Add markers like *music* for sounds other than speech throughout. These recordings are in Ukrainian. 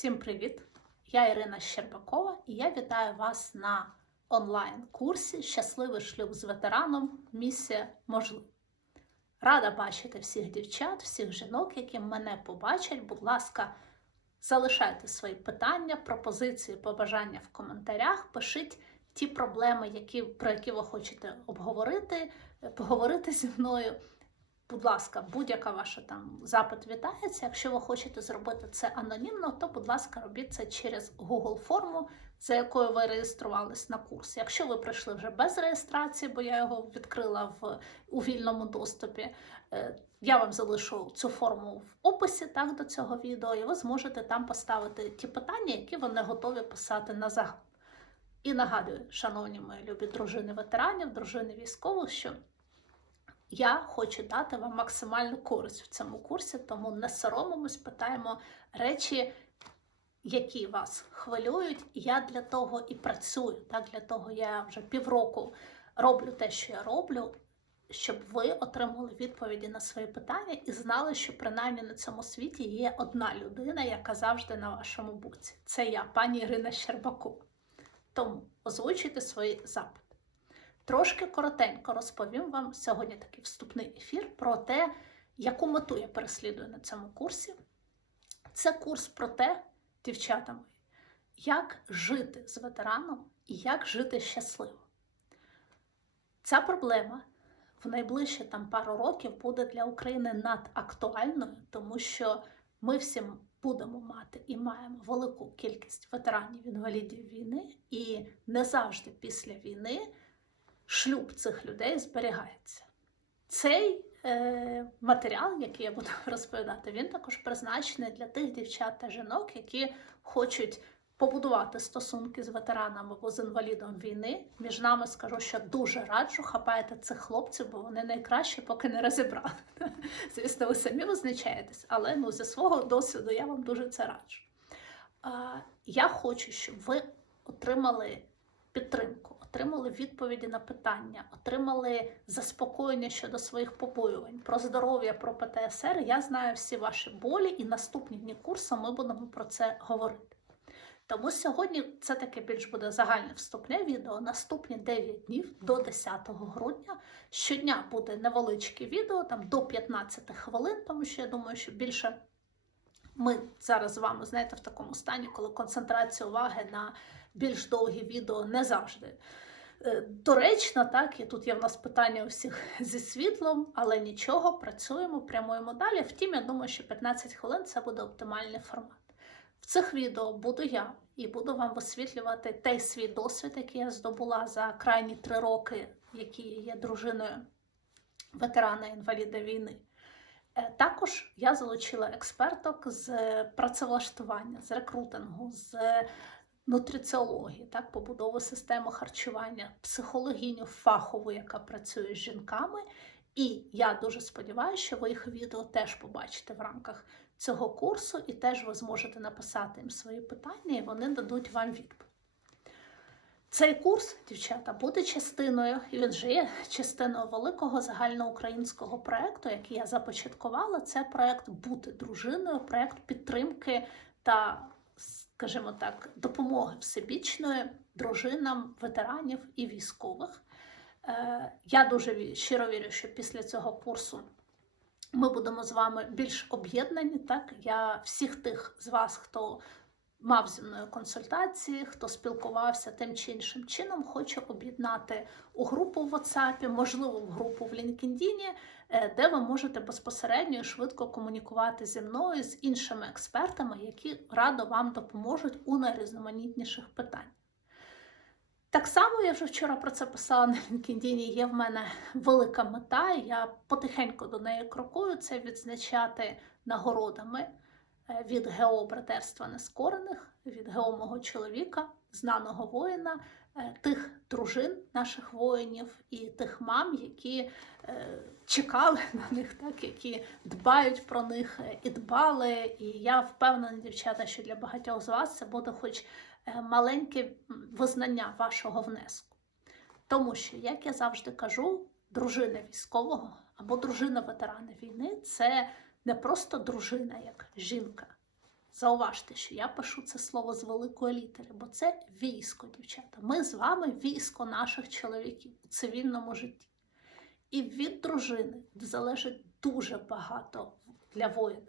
Всім привіт! Я Ірина Щербакова і я вітаю вас на онлайн-курсі Щасливий шлюб з ветераном. Місія можлива. Рада бачити всіх дівчат, всіх жінок, які мене побачать. Будь ласка, залишайте свої питання, пропозиції, побажання в коментарях. Пишіть ті проблеми, які, про які ви хочете обговорити, поговорити зі мною. Будь ласка, будь-яка ваша там запит вітається. Якщо ви хочете зробити це анонімно, то, будь ласка, робіть це через Google форму, за якою ви реєструвались на курс. Якщо ви прийшли вже без реєстрації, бо я його відкрила в у вільному доступі, е, я вам залишу цю форму в описі так, до цього відео, і ви зможете там поставити ті питання, які ви не готові писати на загал. І нагадую, шановні мої любі дружини ветеранів, дружини військових, що я хочу дати вам максимальну користь в цьому курсі, тому не соромимось, питаємо речі, які вас хвилюють. Я для того і працюю. Так, для того я вже півроку роблю те, що я роблю, щоб ви отримали відповіді на свої питання і знали, що принаймні на цьому світі є одна людина, яка завжди на вашому боці. Це я, пані Ірина Щербакова. Тому озвучуйте свої запити. Трошки коротенько розповім вам сьогодні такий вступний ефір про те, яку мету я переслідую на цьому курсі. Це курс про те, дівчата мої, як жити з ветераном і як жити щасливо. Ця проблема в найближчі там пару років буде для України надактуальною, тому що ми всім будемо мати і маємо велику кількість ветеранів-інвалідів війни, і не завжди після війни шлюб цих людей зберігається. Цей е, матеріал, який я буду *laughs* розповідати, він також призначений для тих дівчат та жінок, які хочуть побудувати стосунки з ветераном або з інвалідом війни. Між нами скажу, що дуже раджу хапайте цих хлопців, бо вони найкращі, поки не розібрали. *laughs* Звісно, ви самі визначаєтесь, але ну, зі свого досвіду я вам дуже це раджу. Е, я хочу, щоб ви отримали підтримку отримали відповіді на питання, отримали заспокоєння щодо своїх побоювань про здоров'я, про ПТСР. Я знаю всі ваші болі, і наступні дні курсу ми будемо про це говорити. Тому сьогодні це таке більш буде загальне вступне відео. Наступні 9 днів до 10 грудня. Щодня буде невеличке відео, там до 15 хвилин, тому що я думаю, що більше ми зараз з вами знаєте в такому стані, коли концентрація уваги на більш довгі відео не завжди. Е, доречно, так, і тут є в нас питання у всіх зі світлом, але нічого, працюємо, прямуємо далі. Втім, я думаю, що 15 хвилин це буде оптимальний формат. В цих відео буду я і буду вам висвітлювати той свій досвід, який я здобула за крайні три роки, які є дружиною ветерана інваліда війни. Е, також я залучила експерток з працевлаштування, з рекрутингу, з нутриціології, так, побудови системи харчування, психологіню фахову, яка працює з жінками. І я дуже сподіваюся, що ви їх відео теж побачите в рамках цього курсу, і теж ви зможете написати їм свої питання, і вони дадуть вам відповідь. Цей курс, дівчата, буде частиною, і він вже є частиною великого загальноукраїнського проєкту, який я започаткувала. Це проєкт Бути дружиною, проєкт підтримки та скажімо так, допомоги всебічної дружинам ветеранів і військових. Е, я дуже щиро вірю, що після цього курсу ми будемо з вами більш об'єднані. Так, я всіх тих з вас, хто мав зі мною консультації, хто спілкувався тим чи іншим чином, хочу об'єднати у групу в WhatsApp, можливо, в групу в LinkedIn, е, де ви можете безпосередньо і швидко комунікувати зі мною з іншими експертами, які радо вам допоможуть у найрізноманітніших питаннях. Так само, я вже вчора про це писала на LinkedIn, є в мене велика мета, я потихеньку до неї крокую це відзначати нагородами. Е, від ГО братерства нескорених, від ГО мого чоловіка, знаного воїна, е, тих дружин наших воїнів і тих мам, які е, чекали на них, так, які дбають про них і дбали. І я впевнена, дівчата, що для багатьох з вас це буде хоч маленьке визнання вашого внеску. Тому що, як я завжди кажу, дружина військового або дружина ветерана війни це не просто дружина як жінка, Зауважте, що я пишу це слово з великої літери, бо це військо, дівчата. Ми з вами військо наших чоловіків у цивільному житті. І від дружини залежить дуже багато для воїна.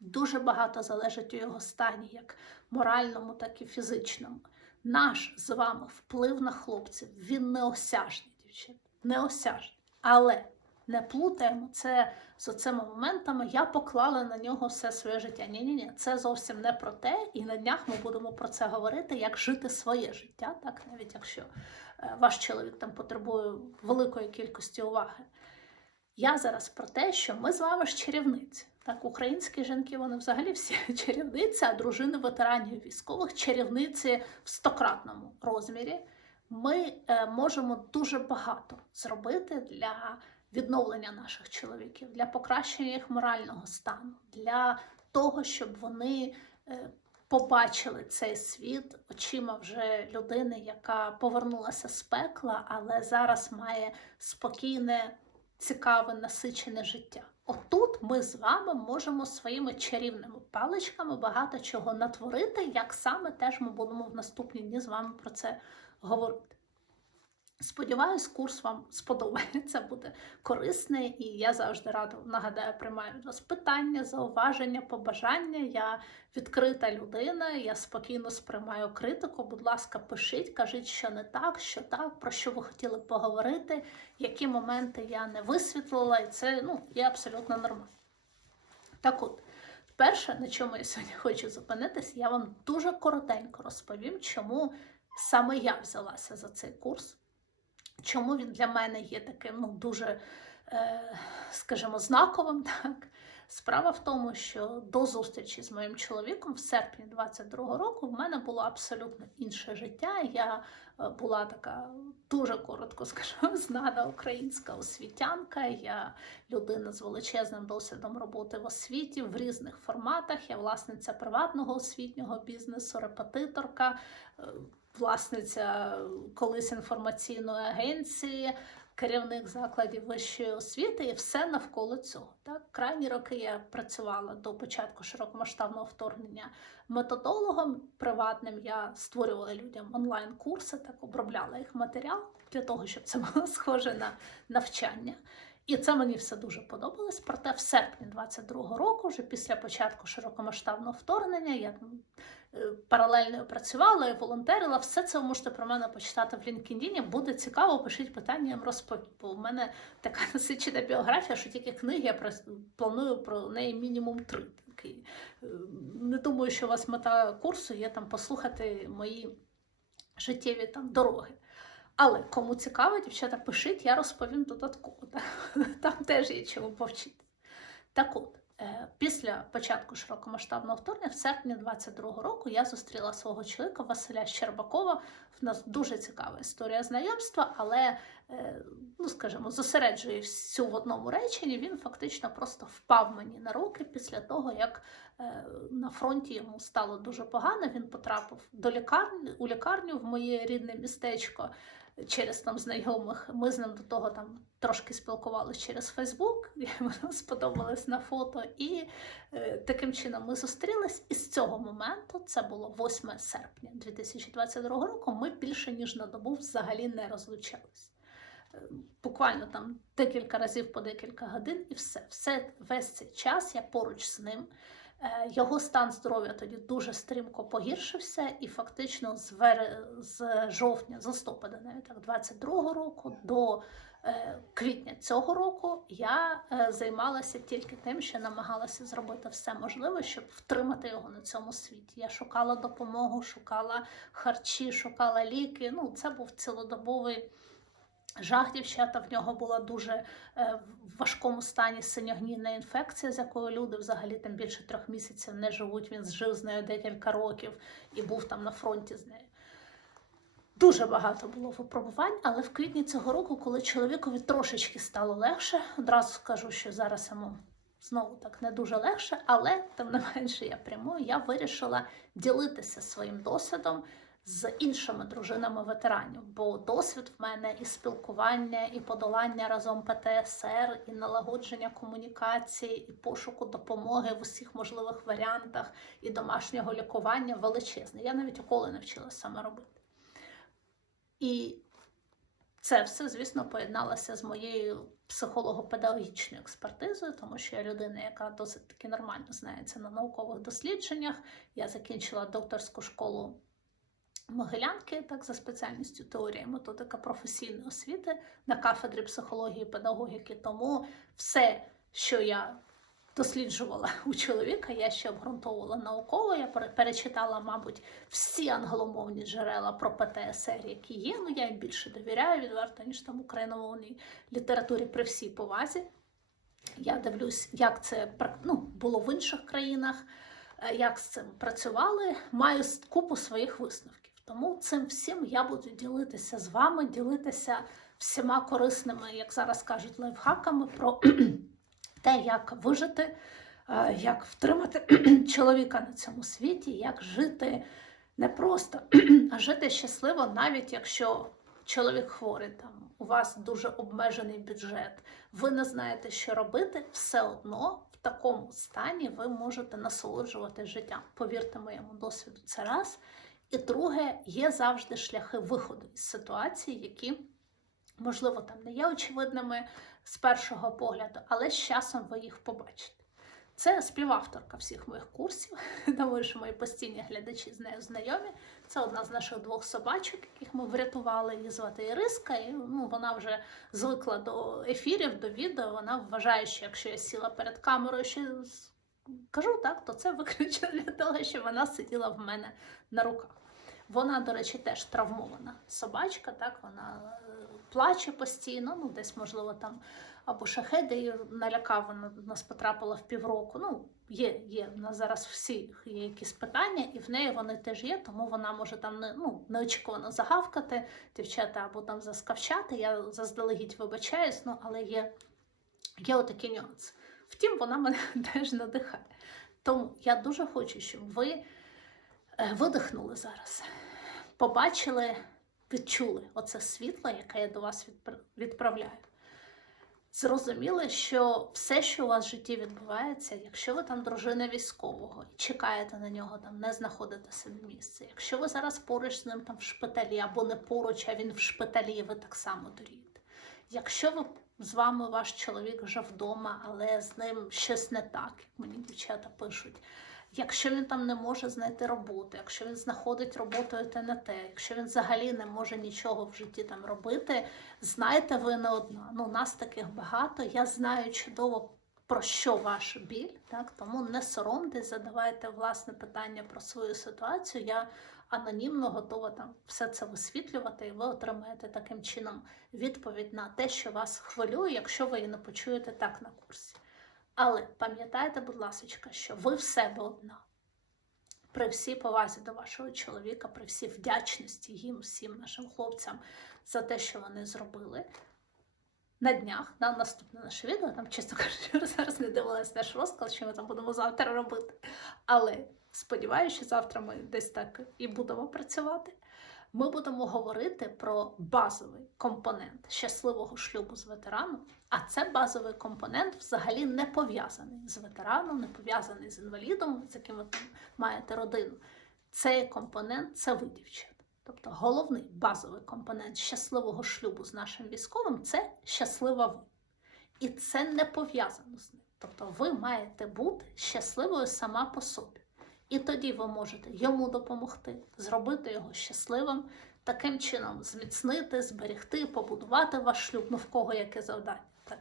Дуже багато залежить у його стані, як моральному, так і фізичному. Наш з вами вплив на хлопців, він неосяжний, дівчата. Неосяжний. Але не плутаємо це з цими моментами. Я поклала на нього все своє життя. Ні, ні, ні, це зовсім не про те, і на днях ми будемо про це говорити, як жити своє життя, так навіть якщо е, ваш чоловік там потребує великої кількості уваги. Я зараз про те, що ми з вами ж чарівниці. Так, українські жінки, вони взагалі всі *laughs* чарівниці, а дружини ветеранів військових чарівниці в стократному розмірі. Ми е, можемо дуже багато зробити для відновлення наших чоловіків, для покращення їх морального стану, для того, щоб вони е, побачили цей світ очима вже людини, яка повернулася з пекла, але зараз має спокійне, цікаве, насичене життя. Отут ми з вами можемо своїми чарівними паличками багато чого натворити, як саме теж ми будемо в наступні дні з вами про це говорити. Сподіваюсь, курс вам сподобається, буде корисний, і я завжди рада нагадаю, приймаю вас питання, зауваження, побажання. Я відкрита людина, я спокійно сприймаю критику. Будь ласка, пишіть, кажіть, що не так, що так, про що ви хотіли б поговорити, які моменти я не висвітлила, і це ну, є абсолютно нормально. Так от, перше, на чому я сьогодні хочу зупинитись, я вам дуже коротенько розповім, чому саме я взялася за цей курс. Чому він для мене є таким ну, дуже, е, скажімо, знаковим? *laughs* Так? Справа в тому, що до зустрічі з моїм чоловіком в серпні 22-го року в мене було абсолютно інше життя. Я е, була така дуже коротко скажу, *laughs* знана українська освітянка. Я людина з величезним досвідом роботи в освіті в різних форматах. Я власниця приватного освітнього бізнесу, репетиторка. Власниця колись інформаційної агенції, керівник закладів вищої освіти і все навколо цього. Так, крайні роки я працювала до початку широкомасштабного вторгнення методологом приватним. Я створювала людям онлайн-курси, так обробляла їх матеріал для того, щоб це було схоже на навчання. І це мені все дуже подобалось. Проте в серпні 22-го року, вже після початку широкомасштабного вторгнення, я е, паралельно працювала і волонтерила. Все це ви можете про мене почитати в LinkedIn. Буде цікаво, пишіть питання, я вам розповім. Бо в мене така *laughs* насичена біографія, що тільки книги я планую про неї мінімум три. Е, Не думаю, що у вас мета курсу є там послухати мої життєві там дороги. Але кому цікаво, дівчата, пишіть, я розповім додатково. *laughs* Там теж є чого повчити. Так от, е, після початку широкомасштабного вторгнення, в серпні 22-го року, я зустріла свого чоловіка Василя Щербакова. В нас дуже цікава історія знайомства, але, е, ну скажімо, зосереджує всю в одному реченні. Він фактично просто впав мені на руки після того, як е, на фронті йому стало дуже погано. Він потрапив до лікарні у лікарню в моє рідне містечко через там знайомих. Ми з ним до того там трошки спілкувалися через Фейсбук, *laughs* воно сподобалось на фото. І е, таким чином ми зустрілись. І з цього моменту, це було 8 серпня 2022 року, ми більше ніж на добу взагалі не розлучались. Е, Буквально там декілька разів по декілька годин, і все. Все весь цей час я поруч з ним. Е, Його стан здоров'я тоді дуже стрімко погіршився, і фактично з, вер... з жовтня, з листопада, навіть так, 22-го року до е, квітня цього року я е, займалася тільки тим, що намагалася зробити все можливе, щоб втримати його на цьому світі. Я шукала допомогу, шукала харчі, шукала ліки. Ну, це був цілодобовий. Жах дівчата в нього була дуже е, в важкому стані синьогнійна інфекція, з якою люди взагалі там більше трьох місяців не живуть. Він жив з нею декілька років і був там на фронті з нею. Дуже багато було випробувань, але в квітні цього року, коли чоловікові трошечки стало легше, одразу скажу, що зараз йому знову так не дуже легше, але тим не менше я прямую, я вирішила ділитися своїм досвідом з іншими дружинами ветеранів, бо досвід в мене і спілкування, і подолання разом ПТСР, і налагодження комунікації, і пошуку допомоги в усіх можливих варіантах, і домашнього лікування величезний. Я навіть уколи навчилася саме робити. І це все, звісно, поєдналося з моєю психолого-педагогічною експертизою, тому що я людина, яка досить таки нормально знається на наукових дослідженнях. Я закінчила докторську школу Могилянки, так за спеціальністю теорія і методика професійної освіти на кафедрі психології і педагогіки. Тому все, що я досліджувала у чоловіка, я ще обґрунтовувала науково. Я перечитала, мабуть, всі англомовні джерела про ПТСР, які є. Ну я їм більше довіряю відверто, ніж там україномовній літературі при всій повазі. Я дивлюсь, як це ну, було в інших країнах, е, як з цим працювали. Маю купу своїх висновків. Тому цим всім я буду ділитися з вами, ділитися всіма корисними, як зараз кажуть, лайфхаками про *clears throat* те, як вижити, е, як втримати *clears throat* чоловіка на цьому світі, як жити не просто, *clears throat* а жити щасливо, навіть якщо чоловік хворий, там у вас дуже обмежений бюджет, ви не знаєте, що робити, все одно в такому стані ви можете насолоджувати життям. Повірте моєму досвіду, це раз. І друге, є завжди шляхи виходу із ситуації, які, можливо, там не є очевидними з першого погляду, але з часом ви їх побачите. Це співавторка всіх моїх курсів. *laughs* Думаю, що мої постійні глядачі з нею знайомі. Це одна з наших двох собачок, яких ми врятували. Її звати Іриска. І ну, вона вже звикла до ефірів, до відео. Вона вважає, що якщо я сіла перед камерою, ще кажу так, то це виключно для того, щоб вона сиділа в мене на руках. Вона, до речі, теж травмована собачка, так вона е, плаче постійно, ну десь, можливо, там або шахеди її налякав, вона нас потрапила в півроку. Ну, є, є в зараз всіх є якісь питання, і в неї вони теж є, тому вона може там не, ну, неочікувано загавкати, дівчата або там заскавчати. Я заздалегідь вибачаюсь, ну, але є, є отакі нюанси. Втім, вона мене *laughs* теж надихає. Тому я дуже хочу, щоб ви видихнули зараз, побачили, відчули оце світло, яке я до вас відправляю. Зрозуміли, що все, що у вас в житті відбувається, якщо ви там дружина військового і чекаєте на нього, там не знаходите собі місце. Якщо ви зараз поруч з ним там в шпиталі або не поруч, а він в шпиталі, ви так само дорієте. Якщо ви з вами ваш чоловік вже вдома, але з ним щось не так, як мені дівчата пишуть. Якщо він там не може знайти роботу, якщо він знаходить роботу те не те, якщо він взагалі не може нічого в житті там робити, знайте, ви не одна. Ну, нас таких багато. Я знаю чудово про що ваш біль, так тому не соромтесь, задавайте власне питання про свою ситуацію. Я анонімно готова там все це висвітлювати, і ви отримаєте таким чином відповідь на те, що вас хвилює, якщо ви її не почуєте так на курсі. Але пам'ятайте, будь ласка, що ви в себе одна. При всій повазі до вашого чоловіка, при всій вдячності їм, всім нашим хлопцям за те, що вони зробили. На днях, на наступне наше відео, там, чесно кажучи, зараз не дивилась наш розклад, що ми там будемо завтра робити. Але сподіваюся, що завтра ми десь так і будемо працювати. Ми будемо говорити про базовий компонент щасливого шлюбу з ветераном. А це базовий компонент взагалі не пов'язаний з ветераном, не пов'язаний з інвалідом, з яким ви маєте родину. Цей компонент це ви, дівчата. Тобто головний базовий компонент щасливого шлюбу з нашим військовим це щаслива ви. І це не пов'язано з ним. Тобто ви маєте бути щасливою сама по собі. І тоді ви можете йому допомогти, зробити його щасливим, таким чином зміцнити, зберегти, побудувати ваш шлюб, ну в кого яке завдання. Так?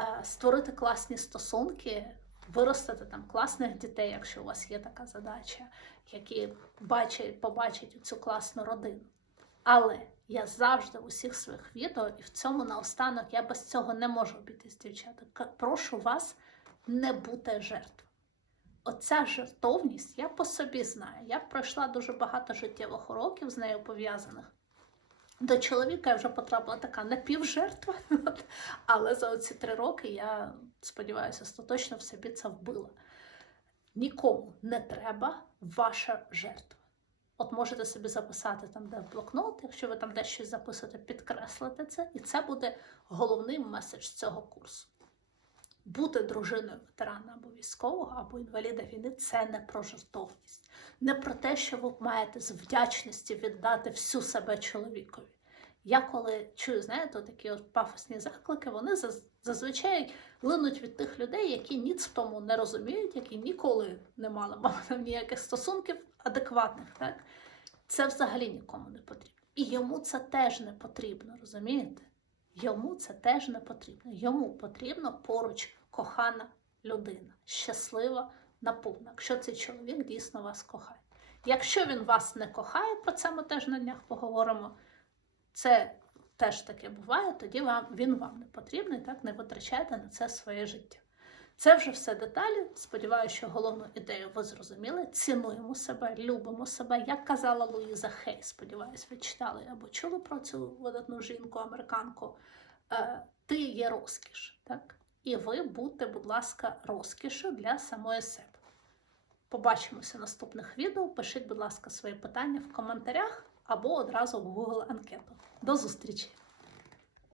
Е, Створити класні стосунки, виростити там класних дітей, якщо у вас є така задача, які бачать, побачать цю класну родину. Але я завжди в усіх своїх відео, і в цьому наостанок я без цього не можу обійтись, дівчата. Прошу вас не бути жертвою. Оця жертовність я по собі знаю. Я пройшла дуже багато життєвих уроків з нею пов'язаних. До чоловіка я вже потрапила така напівжертва, *laughs* але за оці три роки я сподіваюся, остаточно в собі це вбила. Нікому не треба ваша жертва. От можете собі записати там, де в блокнот, якщо ви там десь щось записуєте, підкреслити це, і це буде головний меседж цього курсу. Бути дружиною ветерана або військового, або інваліда війни це не про жертовність, не про те, що ви маєте з вдячності віддати всю себе чоловікові. Я коли чую, знаєте, такі от пафосні заклики, вони зазвичай линуть від тих людей, які ніц в тому не розуміють, які ніколи не мали мабуть, *laughs* ніяких стосунків адекватних. Так? Це взагалі нікому не потрібно. І йому це теж не потрібно, розумієте? Йому це теж не потрібно. Йому потрібно поруч кохана людина, щаслива, наповна, якщо цей чоловік дійсно вас кохає. Якщо він вас не кохає, про це ми теж на днях поговоримо. Це теж таке буває, тоді вам він вам не потрібний, так не витрачайте на це своє життя. Це вже все деталі. Сподіваюся, що головну ідею ви зрозуміли. Цінуємо себе, любимо себе. Як казала Луїза Хей, сподіваюсь, ви читали або чули про цю видатну жінку, американку. Е, Ти є розкіш, так? І ви будьте, будь ласка, розкішу для самої себе. Побачимося в наступних відео. Пишіть, будь ласка, свої питання в коментарях або одразу в Google анкету. До зустрічі!